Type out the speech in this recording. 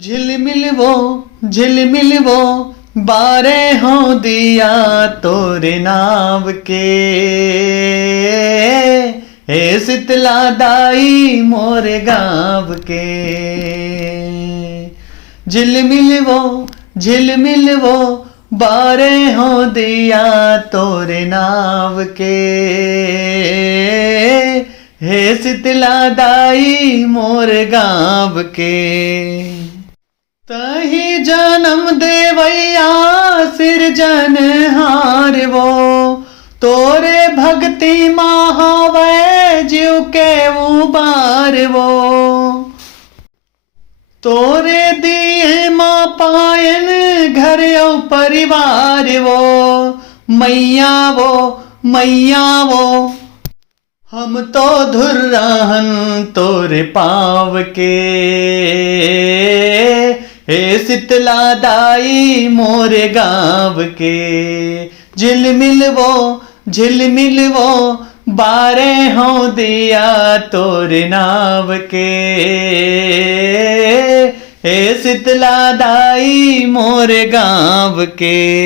झिलमिल वो बारे हो दिया तोरे नाव के। हे शीतला दाई मोरे गाँव के। झिलमिल वो बारे हो दिया तोरे नाव के। हे शीतला दाई मोरे गाँव के। तही जन्म देवैया सिरजनहार वो। तोरे भक्ति महावै जीव के उबार वो। तोरे दिए माँ पायन घर और परिवार वो। मैया वो हम तो धुर्राहन तोरे पाँव के। हे शीतला दाई मोरे गाँव के। झिलमिल वो बारे हो दिया तोरे नाव के। हे शीतला दाई मोरे गाँव के।